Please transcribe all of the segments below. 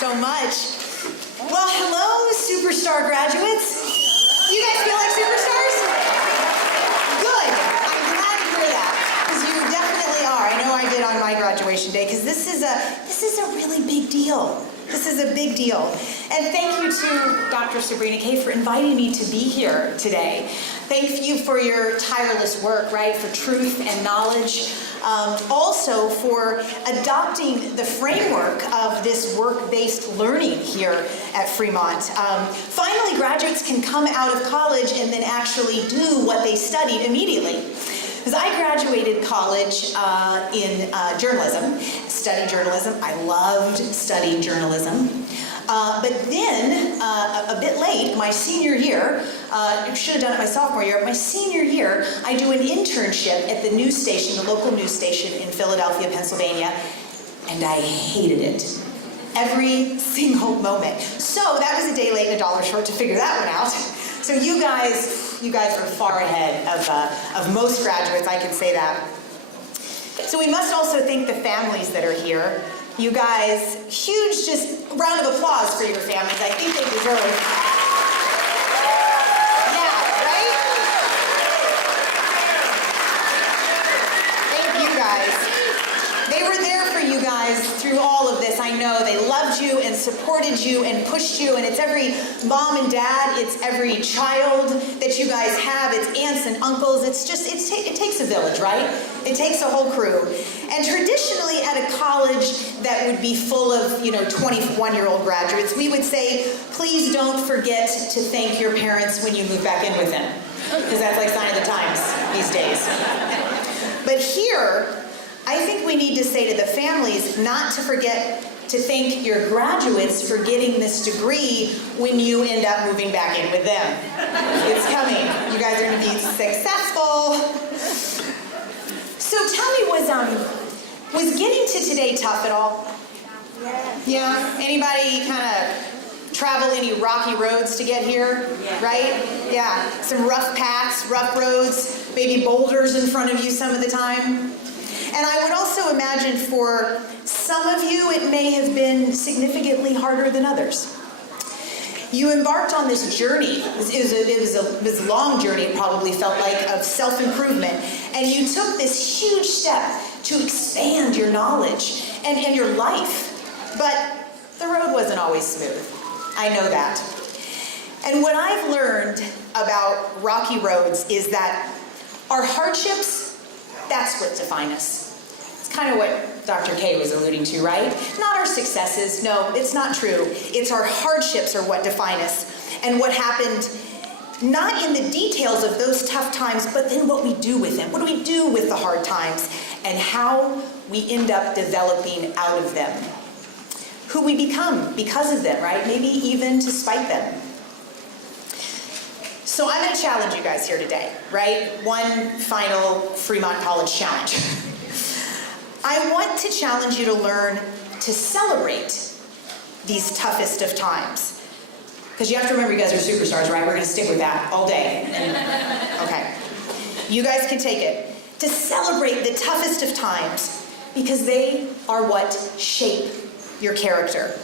so much. Well, hello, superstar graduates. You guys feel like superstars? Good. I'm glad to hear that, because you definitely are. I know I did on my graduation day, because this is a really big deal. This is a big deal. And thank you to Dr. Sabrina Kay for inviting me to be here today. Thank you for your tireless work, right, for truth and knowledge. Also for adopting the framework of this work-based learning here at Fremont. Finally, graduates can come out of college and then actually do what they studied immediately. Because I graduated college in journalism, studied journalism. I loved studying journalism. But then, a bit late, my senior year, I should have done it my sophomore year, my senior year, I do an internship at the news station, the local news station in Philadelphia, Pennsylvania, and I hated it. Every single moment. So that was a day late and a dollar short to figure that one out. So you guys are far ahead of most graduates, I can say that. So we must also thank the families that are here. You guys, huge just round of applause for your families. I think they deserve it. Yeah, right? Thank you guys. They were there for you guys through all of this. I know they loved you and supported you and pushed you, and it's every mom and dad, it's every child that you guys have, it's aunts and uncles. It's just, it takes a village, right? It takes a whole crew. And traditionally at a college that would be full of, 21-year-old graduates, we would say, please don't forget to thank your parents when you move back in with them. Because that's like sign of the times these days. But here, I think we need to say to the families not to forget to thank your graduates for getting this degree when you end up moving back in with them. It's coming. You guys are going to be successful. So tell me, was getting to today tough at all? Yeah? Anybody kind of travel any rocky roads to get here? Yeah. Right? Yeah. Some rough paths, rough roads, maybe boulders in front of you some of the time. And I would also imagine for some of you, it may have been significantly harder than others. You embarked on this journey. It was a long journey, it probably felt like, of self-improvement. And you took this huge step to expand your knowledge and your life. But the road wasn't always smooth. I know that. And what I've learned about rocky roads is that our hardships, that's what define us. It's kind of what Dr. K was alluding to, right? Not our successes. No, it's not true. It's our hardships are what define us. And what happened, not in the details of those tough times, but then what we do with them. What do we do with the hard times? And how we end up developing out of them. Who we become because of them, right? Maybe even to spite them. So I'm going to challenge you guys here today, right? One final Fremont College challenge. I want to challenge you to learn to celebrate these toughest of times. Because you have to remember, you guys are superstars, right? We're going to stick with that all day. Okay. You guys can take it. To celebrate the toughest of times, because they are what shape your character.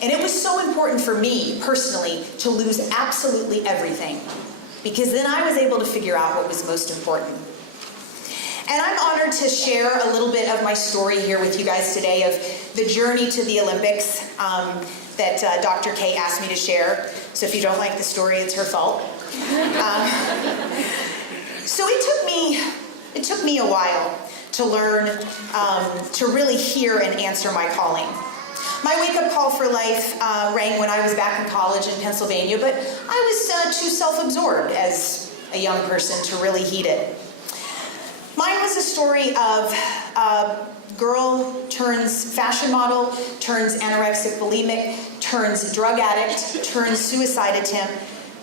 And it was so important for me, personally, to lose absolutely everything. Because then I was able to figure out what was most important. And I'm honored to share a little bit of my story here with you guys today of the journey to the Olympics that Dr. K asked me to share. So if you don't like the story, it's her fault. So it took me a while to learn, to really hear and answer my calling. My wake-up call for life rang when I was back in college in Pennsylvania, but I was too self-absorbed as a young person to really heed it. Mine was a story of a girl turns fashion model, turns anorexic bulimic, turns drug addict, turns suicide attempt,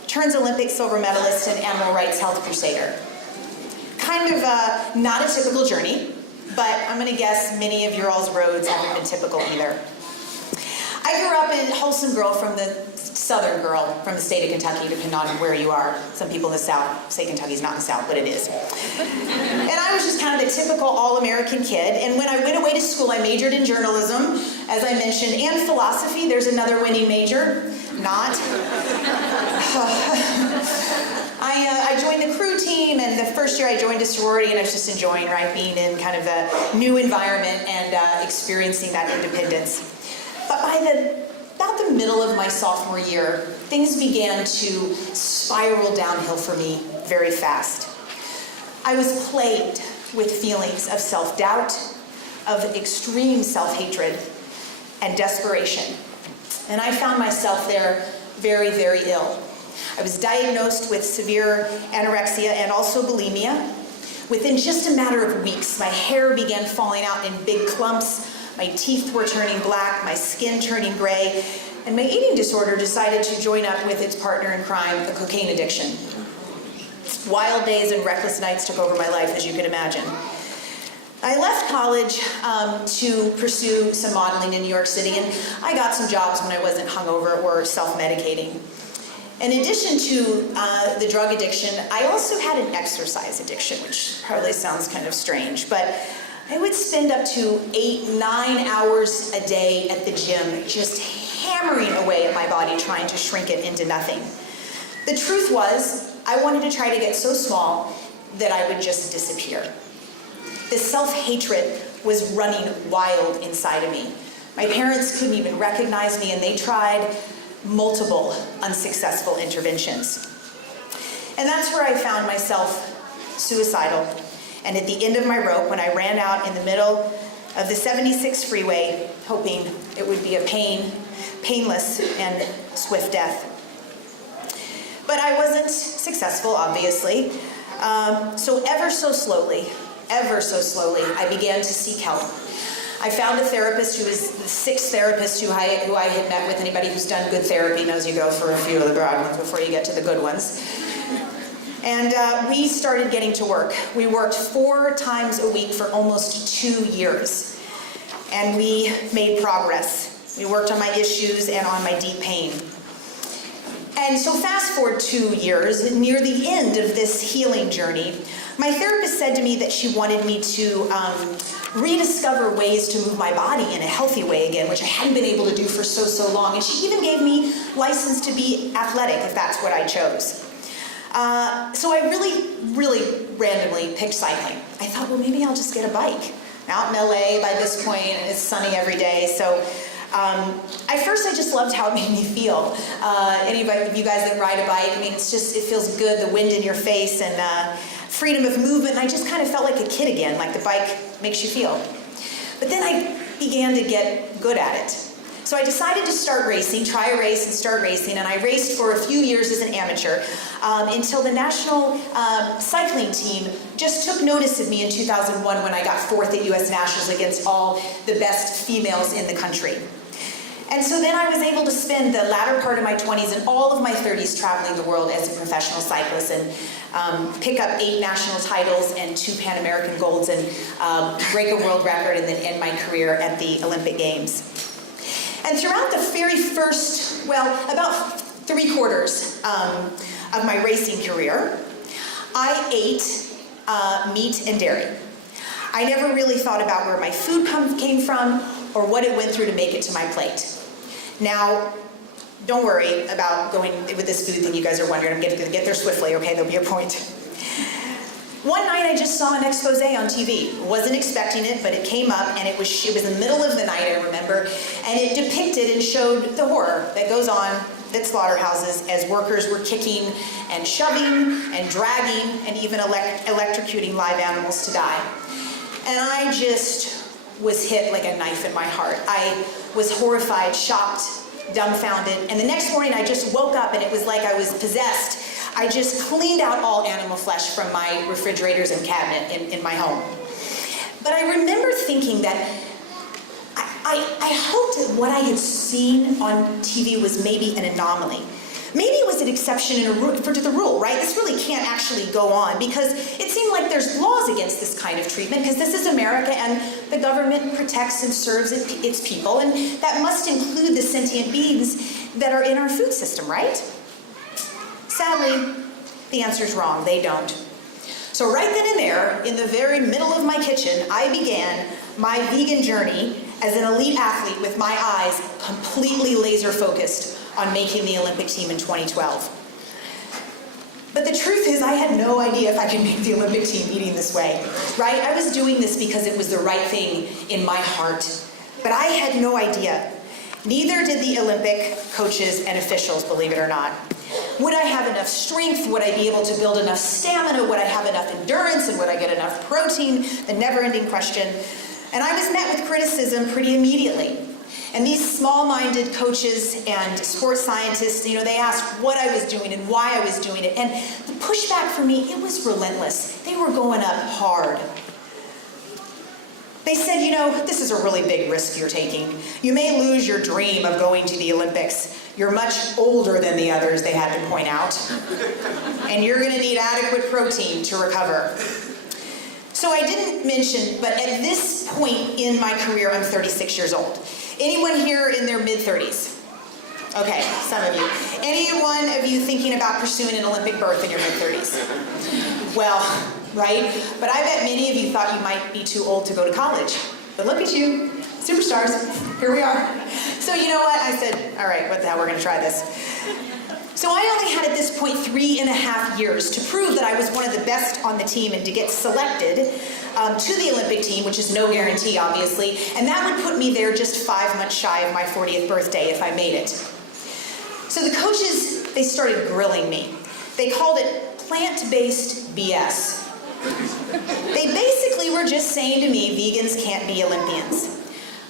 turns Olympic silver medalist and animal rights health crusader. Kind of not a typical journey, but I'm going to guess many of your all's roads haven't been typical either. I grew up in wholesome girl from the southern girl from the state of Kentucky, depending on where you are. Some people in the South say Kentucky's not in the South, but it is. And I was just kind of the typical all-American kid. And when I went away to school, I majored in journalism, as I mentioned, and philosophy. There's another winning major. Not. I joined the crew team, and the first year I joined a sorority, and I was just enjoying, right, being in kind of a new environment and experiencing that independence. But by about the middle of my sophomore year, things began to spiral downhill for me very fast. I was plagued with feelings of self-doubt, of extreme self-hatred, and desperation. And I found myself there very, very ill. I was diagnosed with severe anorexia and also bulimia. Within just a matter of weeks, my hair began falling out in big clumps, my teeth were turning black, my skin turning gray, and my eating disorder decided to join up with its partner in crime, a cocaine addiction. Wild days and reckless nights took over my life, as you can imagine. I left college to pursue some modeling in New York City, and I got some jobs when I wasn't hungover or self-medicating. In addition to the drug addiction, I also had an exercise addiction, which probably sounds kind of strange, but I would spend up to 8-9 hours a day at the gym, just hammering away at my body, trying to shrink it into nothing. The truth was, I wanted to try to get so small that I would just disappear. The self-hatred was running wild inside of me. My parents couldn't even recognize me, and they tried multiple unsuccessful interventions. And that's where I found myself suicidal. And at the end of my rope, when I ran out in the middle of the 76 freeway, hoping it would be a painless and swift death. But I wasn't successful, obviously. So ever so slowly, I began to seek help. I found a therapist who was the sixth therapist who I had met with. Anybody who's done good therapy knows you go for a few of the broad ones before you get to the good ones. And we started getting to work. We worked 4 times a week for almost 2 years. And we made progress. We worked on my issues and on my deep pain. And so fast forward 2 years, near the end of this healing journey, my therapist said to me that she wanted me to rediscover ways to move my body in a healthy way again, which I hadn't been able to do for so long. And she even gave me license to be athletic if that's what I chose. So I really randomly picked cycling. I thought, well, maybe I'll just get a bike. I'm out in LA by this point, and it's sunny every day. So at first I just loved how it made me feel. Anybody of you guys that ride a bike, I mean, it feels good, the wind in your face, and freedom of movement. And I just kind of felt like a kid again, like the bike makes you feel. But then I began to get good at it. So I decided to start racing, try a race and start racing, and I raced for a few years as an amateur until the national cycling team just took notice of me in 2001 when I got 4th at U.S. Nationals against all the best females in the country. And so then I was able to spend the latter part of my 20s and all of my 30s traveling the world as a professional cyclist and pick up 8 national titles and 2 Pan American golds and break a world record and then end my career at the Olympic Games. And throughout the very first, about 3/4 of my racing career, I ate meat and dairy. I never really thought about where my food came from or what it went through to make it to my plate. Now, don't worry about going with this food thing you guys are wondering. I'm going to get there swiftly, okay? There'll be a point. One night I just saw an expose on TV. Wasn't expecting it, but it came up, and it was in the middle of the night, I remember, and it depicted and showed the horror that goes on at slaughterhouses as workers were kicking and shoving and dragging and even electrocuting live animals to die. And I just was hit like a knife in my heart. I was horrified, shocked, dumbfounded, and the next morning I just woke up and it was like I was possessed. I just cleaned out all animal flesh from my refrigerators and cabinet in my home. But I remember thinking that I hoped that what I had seen on TV was maybe an anomaly. maybe it was an exception to the rule, right? This really can't actually go on because it seemed like there's laws against this kind of treatment because this is America and the government protects and serves its people, and that must include the sentient beings that are in our food system, right? Sadly, the answer's wrong. They don't. So right then and there, in the very middle of my kitchen, I began my vegan journey as an elite athlete with my eyes completely laser focused on making the Olympic team in 2012. But the truth is, I had no idea if I could make the Olympic team eating this way, right? I was doing this because it was the right thing in my heart, but I had no idea. Neither did the Olympic coaches and officials, believe it or not. Would I have enough strength? Would I be able to build enough stamina? Would I have enough endurance? And would I get enough protein? The never-ending question. And I was met with criticism pretty immediately. And these small-minded coaches and sports scientists, they asked what I was doing and why I was doing it. And the pushback for me, it was relentless. They were going up hard. They said, this is a really big risk you're taking. You may lose your dream of going to the Olympics. You're much older than the others, they had to point out. And you're going to need adequate protein to recover. So I didn't mention, but at this point in my career, I'm 36 years old. Anyone here in their mid-30s? Okay, some of you. Any one of you thinking about pursuing an Olympic berth in your mid-30s? Well, right? But I bet many of you thought you might be too old to go to college. But look at you, superstars, here we are. So you know what? I said, all right, what the hell, we're gonna try this. So I only had at this point 3.5 years to prove that I was one of the best on the team and to get selected to the Olympic team, which is no guarantee, obviously, and that would put me there just 5 months shy of my 40th birthday if I made it. So the coaches, they started grilling me. They called it plant-based BS. They basically were just saying to me, vegans can't be Olympians.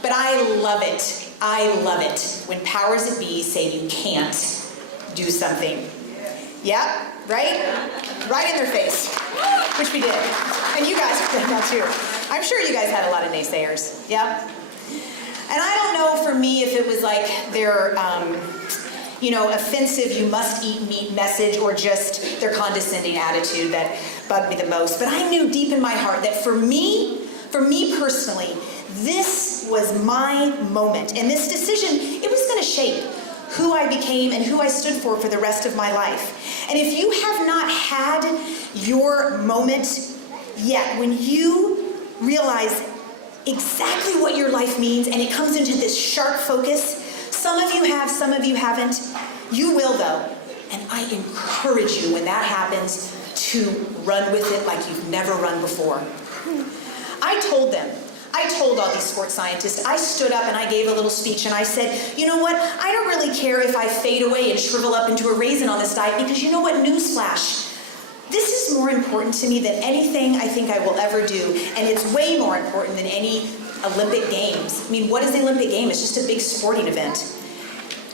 But I love it. I love it when powers that be say you can't do something. Yep, right? Right in their face, which we did. And you guys did that too. I'm sure you guys had a lot of naysayers. Yep. And I don't know for me if it was like their offensive, you must eat meat message, or just their condescending attitude that bugged me the most. But I knew deep in my heart that for me personally, this was my moment. And this decision, it was going to shape who I became and who I stood for the rest of my life. And if you have not had your moment yet, when you realize exactly what your life means and it comes into this sharp focus, some of you have, some of you haven't, you will though. And I encourage you when that happens to run with it like you've never run before. I told all these sports scientists, I stood up and I gave a little speech and I said, you know what, I don't really care if I fade away and shrivel up into a raisin on this diet, because you know what, newsflash, this is more important to me than anything I think I will ever do, and it's way more important than any Olympic Games. I mean, what is the Olympic game? It's just a big sporting event.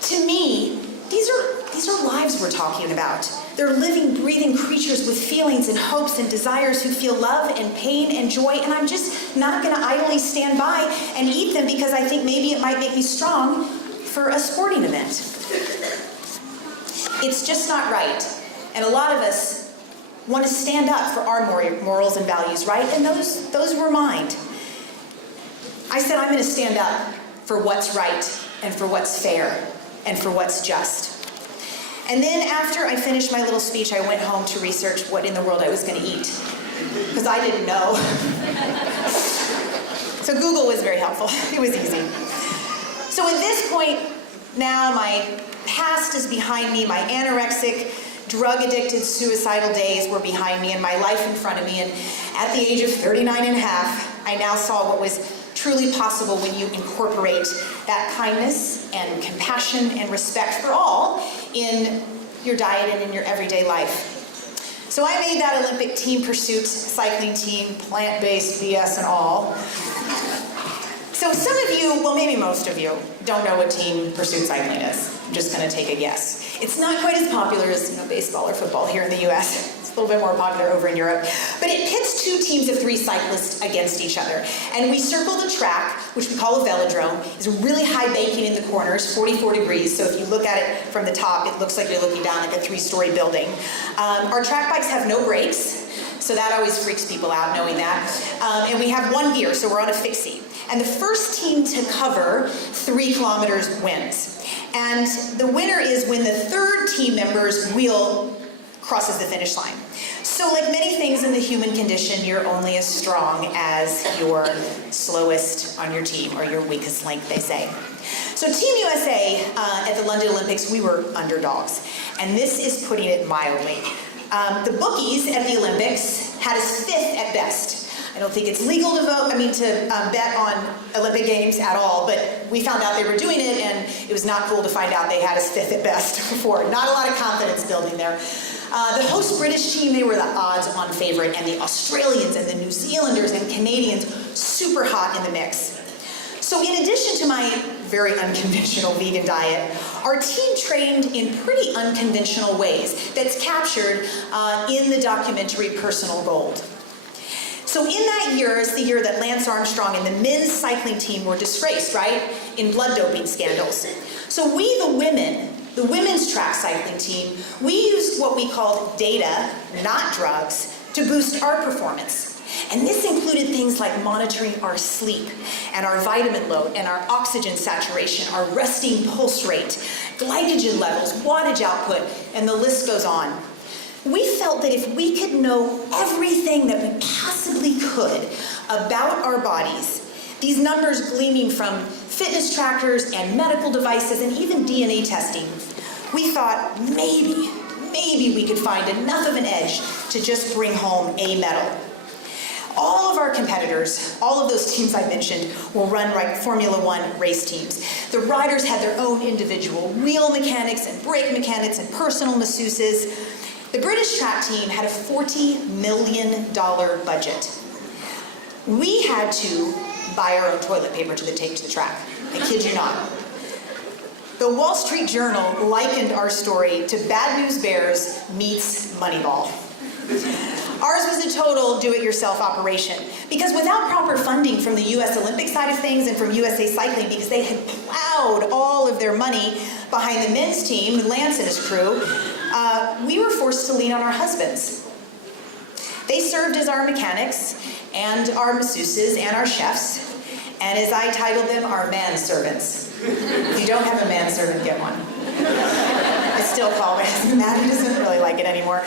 To me, these are lives we're talking about. They're living, breathing creatures with feelings and hopes and desires who feel love and pain and joy, and I'm just not going to idly stand by and eat them because I think maybe it might make me strong for a sporting event. It's just not right. And a lot of us want to stand up for our morals and values, right? And those were mine. I said I'm going to stand up for what's right and for what's fair and for what's just. And then after I finished my little speech, I went home to research what in the world I was going to eat, because I didn't know. So Google was very helpful. It was easy. So at this point, now my past is behind me, my anorexic, drug-addicted, suicidal days were behind me, and my life in front of me. And at the age of 39 and a half, I now saw what was truly possible when you incorporate that kindness and compassion and respect for all in your diet and in your everyday life. So I made that Olympic team pursuit cycling team, plant-based BS and all. So some of you, well maybe most of you, don't know what team pursuit cycling is. I'm just going to take a guess. It's not quite as popular as baseball or football here in the US. It's a little bit more popular over in Europe. But it pits 2 teams of 3 cyclists against each other. And we circle the track, which we call a velodrome. It's really high banking in the corners, 44 degrees. So if you look at it from the top, it looks like you're looking down like a 3-story building. Our track bikes have no brakes. So that always freaks people out, knowing that. And we have 1 gear, so we're on a fixie. And the first team to cover 3 kilometers wins. And the winner is when the 3rd team member's wheel crosses the finish line. So like many things in the human condition, you're only as strong as your slowest on your team, or your weakest link, they say. So Team USA at the London Olympics, we were underdogs. And this is putting it mildly. The bookies at the Olympics had us 5th at best. I don't think it's legal to bet on Olympic Games at all, but we found out they were doing it, and it was not cool to find out they had us 5th at best before. Not a lot of confidence building there. The host British team, they were the odds-on favorite, and the Australians and the New Zealanders and Canadians, super hot in the mix. So in addition to my very unconventional vegan diet, our team trained in pretty unconventional ways that's captured in the documentary Personal Gold. So in that year is the year that Lance Armstrong and the men's cycling team were disgraced, right? In blood doping scandals. So we, the women's track cycling team, we used what we called data, not drugs, to boost our performance. And this included things like monitoring our sleep and our vitamin load and our oxygen saturation, our resting pulse rate, glycogen levels, wattage output, and the list goes on. We felt that if we could know everything that we possibly could about our bodies, these numbers gleaming from fitness trackers and medical devices and even DNA testing, we thought maybe we could find enough of an edge to just bring home a medal. All of our competitors, all of those teams I mentioned, will run Formula One race teams. The riders had their own individual wheel mechanics and brake mechanics and personal masseuses. The British track team had a $40 million budget. We had to buy our own toilet paper to take to the track. I kid you not. The Wall Street Journal likened our story to Bad News Bears meets Moneyball. Ours was a total do-it-yourself operation, because without proper funding from the U.S. Olympic side of things and from USA Cycling, because they had plowed all of their money behind the men's team, Lance and his crew, we were forced to lean on our husbands. They served as our mechanics and our masseuses and our chefs, and as I titled them, our manservants. If you don't have a manservant, get one. I still call my husband that. He doesn't really like it anymore.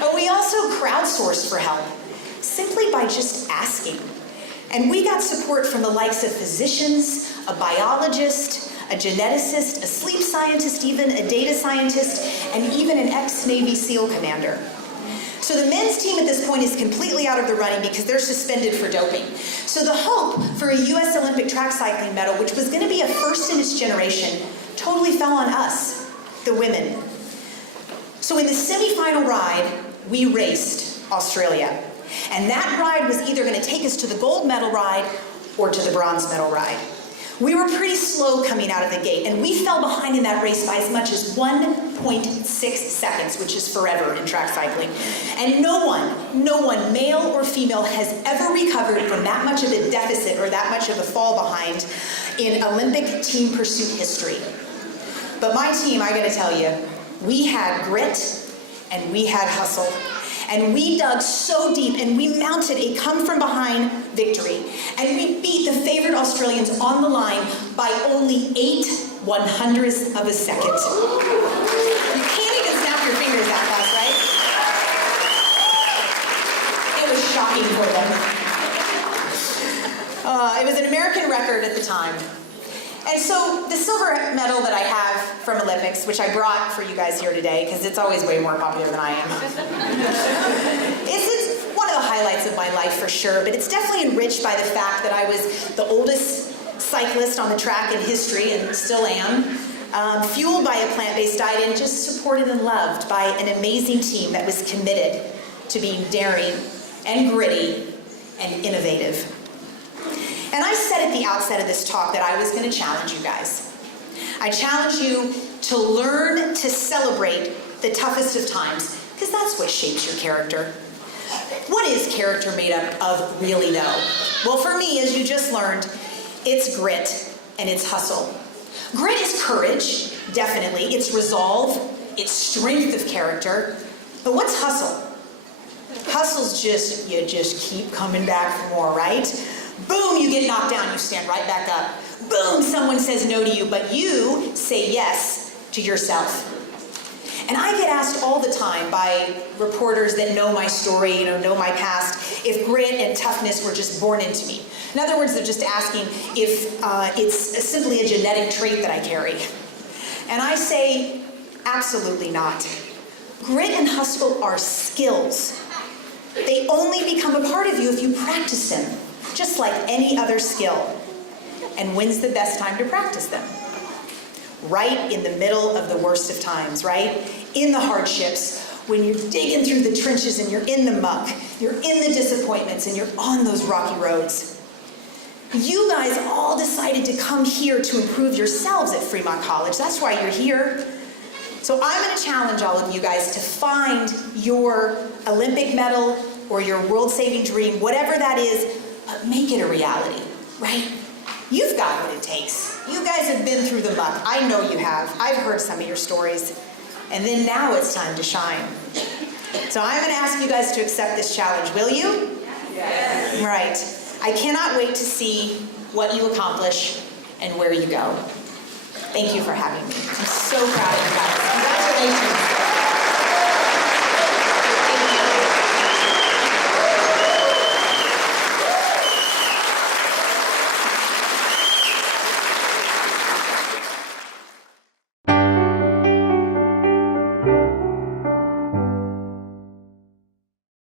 But we also crowdsourced for help, simply by just asking. And we got support from the likes of physicians, a biologist, a geneticist, a sleep scientist, even a data scientist, and even an ex-Navy SEAL commander. So the men's team at this point is completely out of the running because they're suspended for doping. So the hope for a U.S. Olympic track cycling medal, which was going to be a first in its generation, totally fell on us, the women. So in the semifinal ride, we raced Australia. And that ride was either going to take us to the gold medal ride or to the bronze medal ride. We were pretty slow coming out of the gate, and we fell behind in that race by as much as 1.6 seconds, which is forever in track cycling. And no one, male or female, has ever recovered from that much of a deficit or that much of a fall behind in Olympic team pursuit history. But my team, I gotta tell you, we had grit and we had hustle. And we dug so deep, and we mounted a come-from-behind victory. And we beat the favored Australians on the line by only 0.08 of a second. You can't even snap your fingers that fast, right? It was shocking for them. It was an American record at the time. And so the silver medal that I have from Olympics, which I brought for you guys here today, because it's always way more popular than I am, it's one of the highlights of my life for sure, but it's definitely enriched by the fact that I was the oldest cyclist on the track in history, and still am, fueled by a plant-based diet and just supported and loved by an amazing team that was committed to being daring and gritty and innovative. And I said at the outset of this talk that I was going to challenge you guys. I challenge you to learn to celebrate the toughest of times because that's what shapes your character. What is character made up of really, though? Well, for me, as you just learned, it's grit and it's hustle. Grit is courage, definitely. It's resolve, it's strength of character. But what's hustle? Hustle's just, you just keep coming back for more, right? Boom, you get knocked down, you stand right back up. Boom, someone says no to you, but you say yes to yourself. And I get asked all the time by reporters that know my story, know my past, if grit and toughness were just born into me. In other words, they're just asking if it's simply a genetic trait that I carry. And I say, absolutely not. Grit and hustle are skills. They only become a part of you if you practice them, just like any other skill. And when's the best time to practice them? Right in the middle of the worst of times, right? In the hardships, when you're digging through the trenches and you're in the muck, you're in the disappointments and you're on those rocky roads. You guys all decided to come here to improve yourselves at Fremont College. That's why you're here. So I'm going to challenge all of you guys to find your Olympic medal or your world-saving dream, whatever that is, but make it a reality, right? You've got what it takes. You guys have been through the muck. I know you have. I've heard some of your stories. And then now it's time to shine. So I'm going to ask you guys to accept this challenge. Will you? Yes. Right. I cannot wait to see what you accomplish and where you go. Thank you for having me. I'm so proud of you guys. Congratulations.